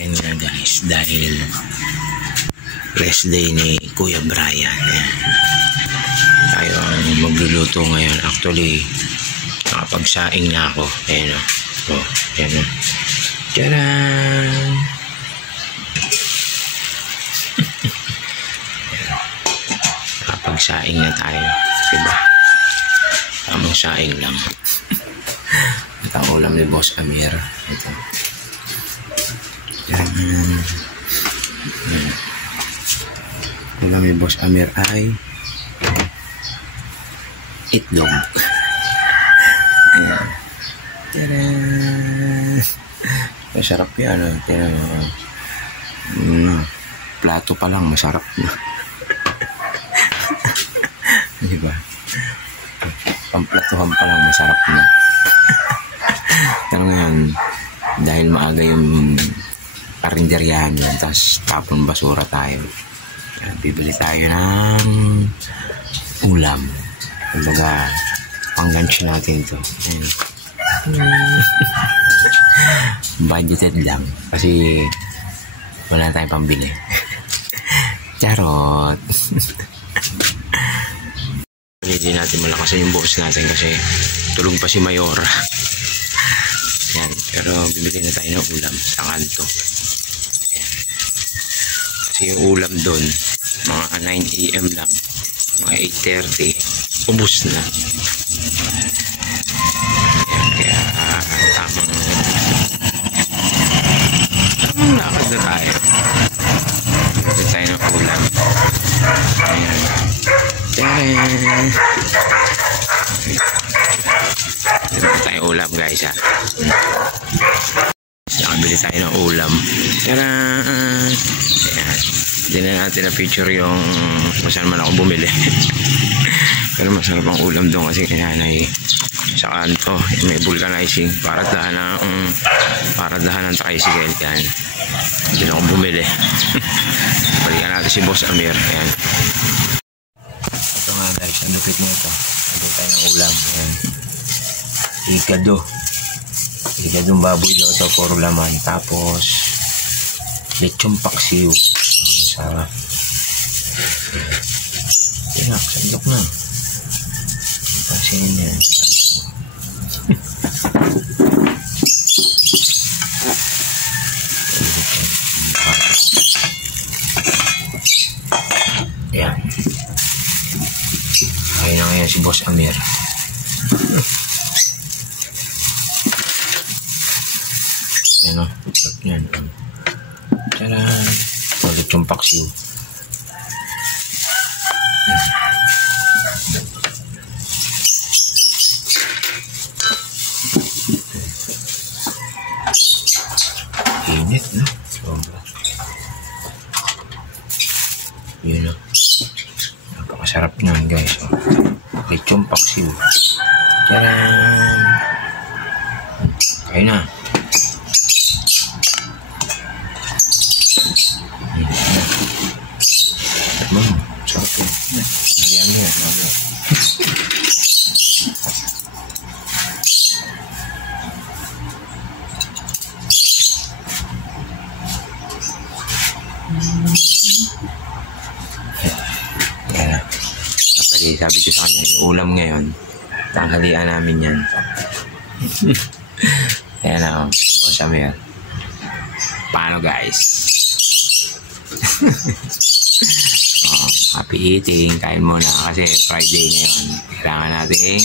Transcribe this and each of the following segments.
Yan nga guys, dahil rest day ni Kuya Brian. Tayo ang magluluto ngayon. Actually, nakapagsaing na ako. Ayan o. Oh, ayan o. Tcharan! Nakapagsaing na tayo. Diba? Tamang saing lang. Ito ang ulam ni Boss Amir. Ito. Yan. Ulam ni Boss Amir ay itlog. Ayan. Tadaan! Masarap yan. Plato pa lang, masarap na. Diba? Pamplatuhan pa lang, masarap na. Pero ngayon, dahil maaga yung karinderyahan yan, tapos tapon basura tayo. Bibili tayo ng ulam. Kumbaga, pang-lunch natin to. Budgeted lang. Kasi wala tayong pambili. Charot. Hindi natin malakasan yung boss natin kasi tulog pa si Mayora. Yan. Pero bibili na tayo ng ulam sa kanto. Yan. Kasi yung ulam doon mga 9 AM lang, mga 8:30 ubos na. Yan. Kaya tamang lakad na tayo. Bibili tayo ng ulam. Ayan. Tadaan! Ito tayo ulam guys ha. Nakabili tayo ng ulam. Tadaan! Hindi na natin na-picture yung kung saan man ako bumili. Pero masarap ang ulam doon kasi kaya na sa kanto may vulcanizing para dahan ng tricycle yan. Hindi na ako bumili. Balikan natin si Boss Amir. Ayan. Ito nga guys, ang lupit nito. Ito tayo ng ulam. Ayan. Igadong baboy daw ito, puro laman. Tapos lechong paksiw. Sarap. Tinak, sandok na. Pansinin yan. Ayan. Ayun na ngayon si Boss Amir. Ayan o. Sarap yan. Tadaan! Ulit yung paksiw. Init na. Sobra. Yun o. Napakasarap nyan guys. Ulit yung paksiw. Tadaan! Kaya na. Sarap yun. Nariyan yan. Sabi ko sa kanya, yung ulam ngayon, tanghalian namin yan. Ayan na, Boss Amir. Paano guys? Happy eating, kain muna kasi Friday ngayon. Kailangan nating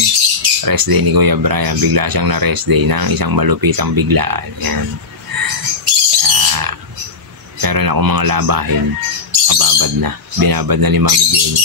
rest day ni Kuya Brian. Bigla siyang na rest day ng isang malupitang biglaan. Yan. Meron akong mga labahin. Kababad na. Binabad na ni Mami Jenny.